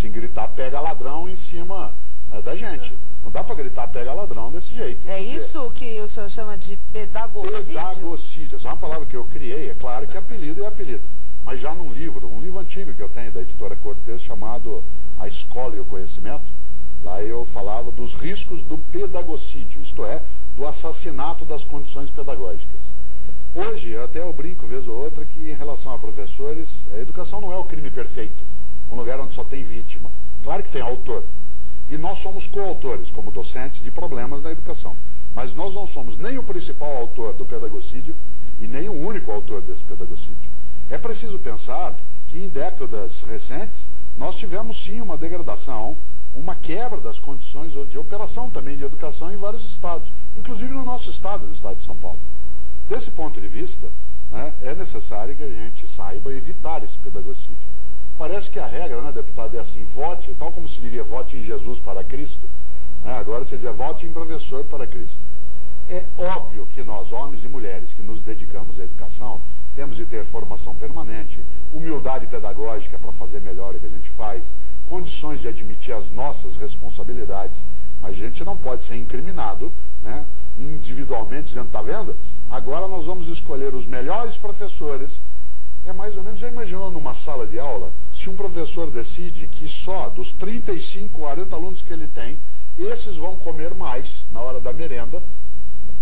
assim, gritar pega ladrão em cima da gente. Não dá para gritar pega ladrão desse jeito. É isso que o senhor chama de pedagogídio? Pedagogídio, essa é uma palavra que eu criei, é claro que apelido é apelido. Mas já um livro antigo que eu tenho, da editora Cortez, chamado A Escola e o Conhecimento, lá eu falava dos riscos do pedagogídio, isto é, do assassinato das condições pedagógicas. Hoje, até eu brinco vez ou outra que em relação a professores, a educação não é o crime perfeito, um lugar onde só tem vítima. Claro que tem autor. E nós somos coautores, como docentes, de problemas na educação. Mas nós não somos nem o principal autor do pedagogídio e nem o único autor desse pedagogídio. É preciso pensar que em décadas recentes nós tivemos sim uma degradação, uma quebra das condições de operação também de educação em vários estados, inclusive no nosso estado, no estado de São Paulo. Desse ponto de vista, né, é necessário que a gente saiba evitar esse pedagogídio. Parece que a regra, né, deputado, é assim, vote, tal como se diria, vote em Jesus para Cristo, né, agora se diz, vote em professor para Cristo. É óbvio que nós, homens e mulheres que nos dedicamos à educação, temos de ter formação permanente, humildade pedagógica para fazer melhor o que a gente faz, condições de admitir as nossas responsabilidades, mas a gente não pode ser incriminado, né, individualmente, dizendo, está vendo? Agora nós vamos escolher os melhores professores. É mais ou menos, já imaginou numa sala de aula, se um professor decide que só dos 35, 40 alunos que ele tem, esses vão comer mais na hora da merenda,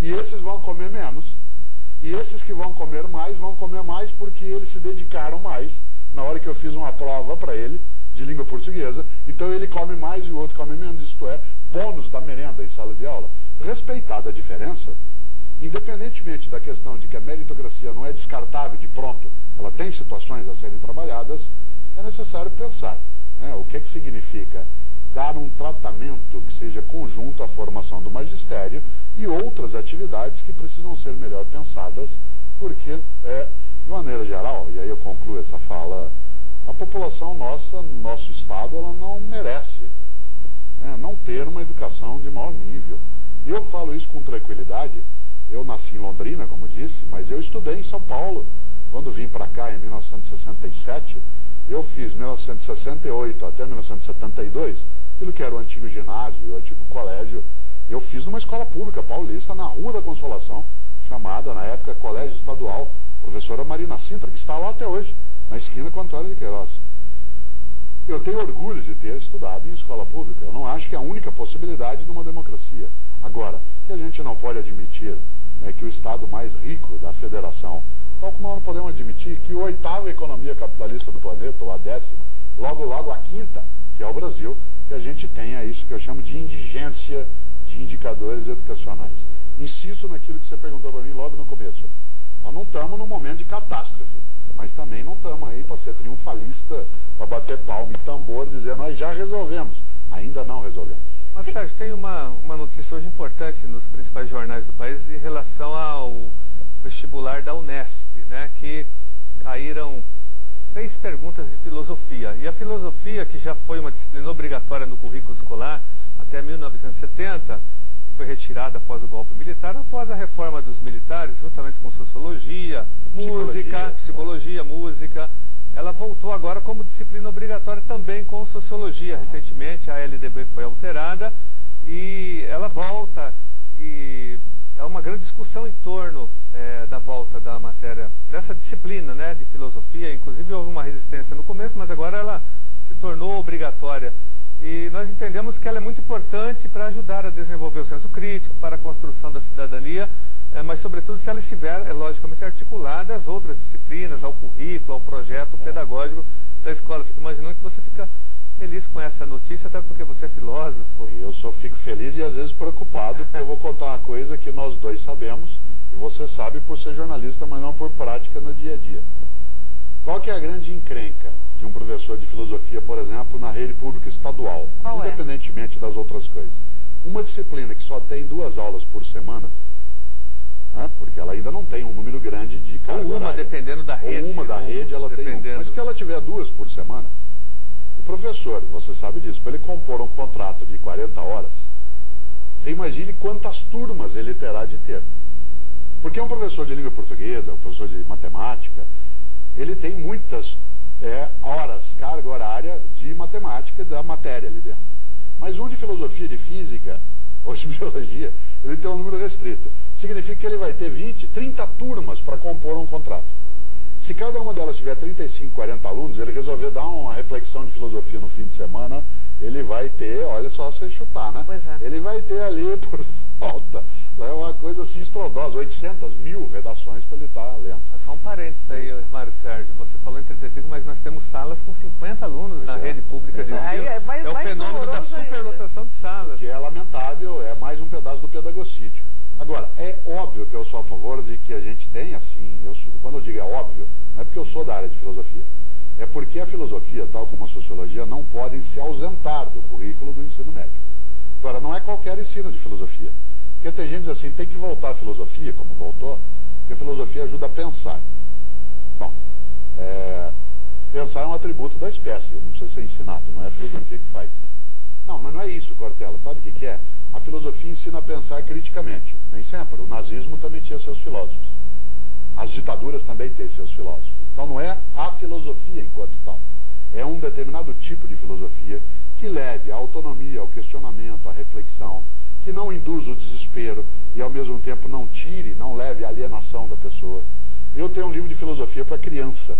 e esses vão comer menos, e esses que vão comer mais porque eles se dedicaram mais na hora que eu fiz uma prova para ele, de língua portuguesa, então ele come mais e o outro come menos, isto é, bônus da merenda em sala de aula. Respeitada a diferença, independentemente da questão de que a meritocracia não é descartável de pronto, ela tem situações a serem trabalhadas, é necessário pensar, né, o que significa dar um tratamento que seja conjunto à formação do magistério e outras atividades que precisam ser melhor pensadas, porque, de maneira geral, e aí eu concluo essa fala, a população nossa, no nosso estado, ela não merece, né, não ter uma educação de maior nível. E eu falo isso com tranquilidade. Eu nasci em Londrina, como disse, mas eu estudei em São Paulo. Quando vim para cá em 1967, eu fiz 1968 até 1972, aquilo que era o antigo ginásio e o antigo colégio, eu fiz numa escola pública paulista, na Rua da Consolação, chamada, na época, Colégio Estadual, professora Marina Sintra, que está lá até hoje, na esquina com Antônio de Queiroz. Eu tenho orgulho de ter estudado em escola pública. Eu não acho que é a única possibilidade de uma democracia. Agora, que a gente não pode admitir, né, que o estado mais rico da federação, tal como nós não podemos admitir que a 8ª economia capitalista do planeta, ou a 10ª, logo a 5ª, que é o Brasil, que a gente tenha isso que eu chamo de indigência de indicadores educacionais. Insisto naquilo que você perguntou para mim logo no começo. Nós não estamos num momento de catástrofe, mas também não estamos aí para ser triunfalista, para bater palma e tambor, dizer nós já resolvemos. Ainda não resolvemos. Mas, Sérgio, tem uma notícia hoje importante nos principais jornais do país em relação ao vestibular da Unesp, né, que caíram 6 perguntas de filosofia. E a filosofia, que já foi uma disciplina obrigatória no currículo escolar até 1970, foi retirada após o golpe militar, após a reforma dos militares, juntamente com sociologia, psicologia, música. Ela voltou agora como disciplina obrigatória também com sociologia. Recentemente a LDB foi alterada e ela volta, e é uma grande discussão em torno da volta da matéria, dessa disciplina, né, de filosofia. Inclusive houve uma resistência no começo, mas agora ela se tornou obrigatória. E nós entendemos que ela é muito importante para ajudar a desenvolver o senso crítico, para a construção da cidadania, mas sobretudo se ela estiver, logicamente, articulada às outras disciplinas, ao currículo, ao projeto pedagógico da escola. Eu fico imaginando que você fica feliz com essa notícia, até porque você é filósofo. Eu só fico feliz e às vezes preocupado, porque eu vou contar uma coisa que nós dois sabemos, e você sabe por ser jornalista, mas não por prática no dia a dia. Qual que é a grande encrenca de um professor de filosofia, por exemplo, na rede pública estadual, independentemente das outras coisas? Uma disciplina que só tem 2 aulas por semana, né, porque ela ainda não tem um número grande de carga horária. Ou uma, dependendo da rede. Ou uma da rede, ela tem uma. Mas que ela tiver 2 por semana, o professor, você sabe disso, para ele compor um contrato de 40 horas, você imagine quantas turmas ele terá de ter. Porque um professor de língua portuguesa, um professor de matemática, ele tem muitas horas, carga horária de matemática. prática da matéria ali dentro. Mas um de filosofia, de física ou de biologia, ele tem um número restrito. Significa que ele vai ter 20, 30 turmas para compor um contrato. Se cada uma delas tiver 35, 40 alunos, ele resolver dar uma reflexão de filosofia no fim de semana, ele vai ter, olha só você chutar, né? Pois é. Ele vai ter ali, por volta, é uma coisa assim estrondosa, 800 mil redações para ele estar lendo. Só um parênteses aí, Mário Sérgio. Você falou em 35, mas nós temos salas com 50 alunos na rede pública de ensino. É o fenômeno da superlotação de salas. Que é lamentável, é mais um pedaço do pedagogício. Agora, é óbvio que eu sou a favor de que a gente tenha, assim, quando eu digo é óbvio, não é porque eu sou da área de filosofia, é porque a filosofia, tal como a sociologia, não podem se ausentar do currículo do ensino médio. Agora, não é qualquer ensino de filosofia. Porque tem gente que diz assim, tem que voltar à filosofia, como voltou, porque a filosofia ajuda a pensar. Bom, pensar é um atributo da espécie, não precisa ser ensinado, não é a filosofia que faz. Não, mas não é isso, Cortella, sabe o que é? A filosofia ensina a pensar criticamente, nem sempre. O nazismo também tinha seus filósofos. As ditaduras também têm seus filósofos. Então não é a filosofia enquanto tal. É um determinado tipo de filosofia que leve à autonomia, ao questionamento, à reflexão, que não induza o desespero e ao mesmo tempo não tire, não leve à alienação da pessoa. Eu tenho um livro de filosofia para criança,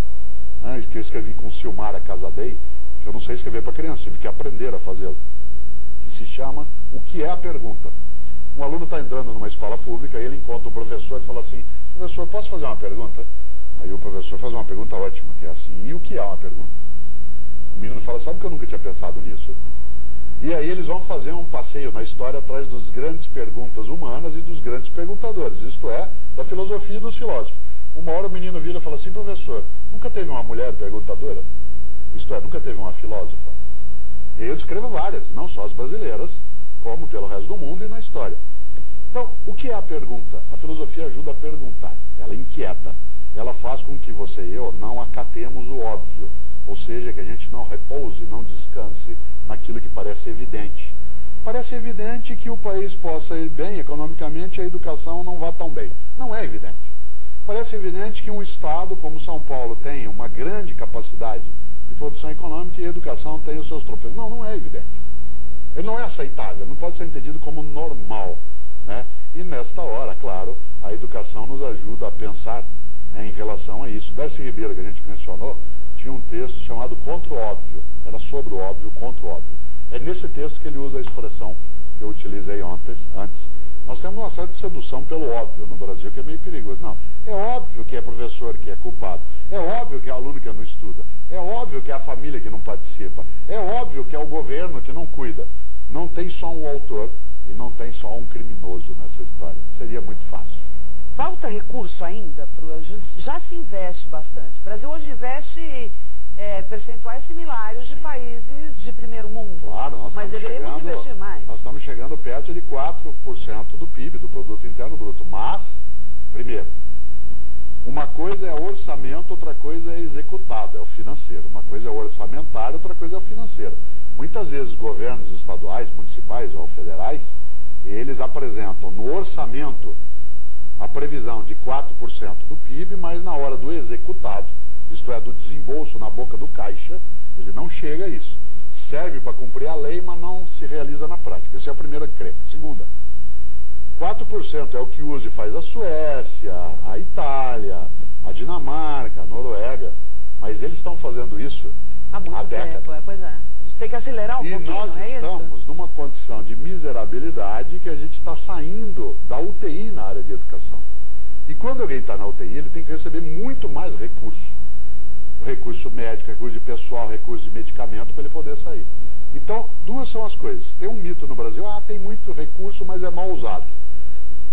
né, que eu escrevi com Silmara Casadei, que eu não sei escrever para criança, tive que aprender a fazê-lo, que se chama O que é a Pergunta. Um aluno está entrando numa escola pública, e ele encontra um professor e fala assim, professor, posso fazer uma pergunta? Aí o professor faz uma pergunta ótima, que é assim, e o que é uma pergunta? O menino fala, sabe que eu nunca tinha pensado nisso? E aí eles vão fazer um passeio na história atrás das grandes perguntas humanas e dos grandes perguntadores, isto é, da filosofia e dos filósofos. Uma hora o menino vira e fala assim, professor, nunca teve uma mulher perguntadora? Isto é, nunca teve uma filósofa? E aí eu descrevo várias, não só as brasileiras, como pelo resto do mundo e na história. Então, o que é a pergunta? A filosofia ajuda a perguntar, ela inquieta, ela faz com que você e eu não acatemos o óbvio, ou seja, que a gente não repouse, não descanse naquilo que parece evidente. Parece evidente que o país possa ir bem economicamente e a educação não vá tão bem. Não é evidente. Parece evidente que um estado como São Paulo tem uma grande capacidade de produção econômica e a educação tem os seus tropeços. Não, não é evidente. Ele não é aceitável, não pode ser entendido como normal, né? E nesta hora, claro, a educação nos ajuda a pensar, né, em relação a isso. Darcy Ribeiro, que a gente mencionou, tinha um texto chamado Contra o Óbvio. Era sobre o óbvio, contra o óbvio. É nesse texto que ele usa a expressão que eu utilizei antes. Nós temos uma certa sedução pelo óbvio no Brasil, que é meio perigoso. Não, é óbvio que é professor que é culpado. É óbvio que é aluno que não estuda. É óbvio que é a família que não participa. É óbvio que é o governo que não cuida. Não tem só um autor e não tem só um criminoso nessa história. Seria muito fácil. Falta recurso ainda? Já se investe bastante. O Brasil hoje investe percentuais similares de países de primeiro mundo. Claro, mas deveríamos investir mais. Nós estamos chegando perto de 4% do PIB, do Produto Interno Bruto. Mas, primeiro, uma coisa é orçamento, outra coisa é executado, é o financeiro. Uma coisa é orçamentário, outra coisa é o financeiro. Muitas vezes governos estaduais, municipais ou federais, eles apresentam no orçamento a previsão de 4% do PIB, mas na hora do executado, isto é, do desembolso na boca do caixa, ele não chega a isso. Serve para cumprir a lei, mas não se realiza na prática. Essa é a primeira crença. Segunda, 4% é o que usa e faz a Suécia, a Itália, a Dinamarca, a Noruega, mas eles estão fazendo isso há muito tempo. Pois é. A gente tem que acelerar um pouquinho, nós estamos numa condição de miserabilidade que a gente está saindo da UTI na área de educação. E quando alguém está na UTI, ele tem que receber muito mais recurso. Recurso médico, recurso de pessoal, recurso de medicamento para ele poder sair. Então, duas são as coisas. Tem um mito no Brasil, tem muito recurso, mas é mal usado.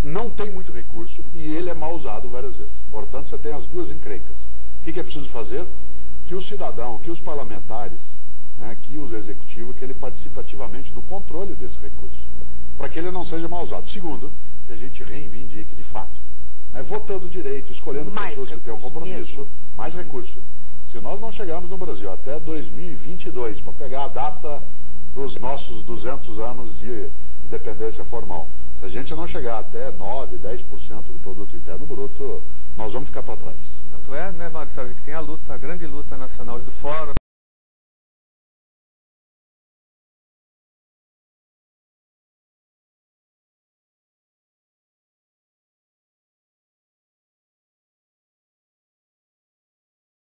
Não tem muito recurso e ele é mal usado várias vezes. Portanto, você tem as duas encrencas. O que é preciso fazer? Que o cidadão, que os parlamentares, né, que os executivos, que ele participe ativamente do controle desse recurso, para que ele não seja mal usado. Segundo, que a gente reivindique de fato, né, votando direito, escolhendo pessoas que tenham compromisso, mesmo. Mais recurso. Se nós não chegarmos no Brasil até 2022, para pegar a data dos nossos 200 anos de independência formal, se a gente não chegar até 9, 10% do produto interno bruto, nós vamos ficar para trás. Tanto é, né, Mário Sérgio, que tem a grande luta nacional do Fórum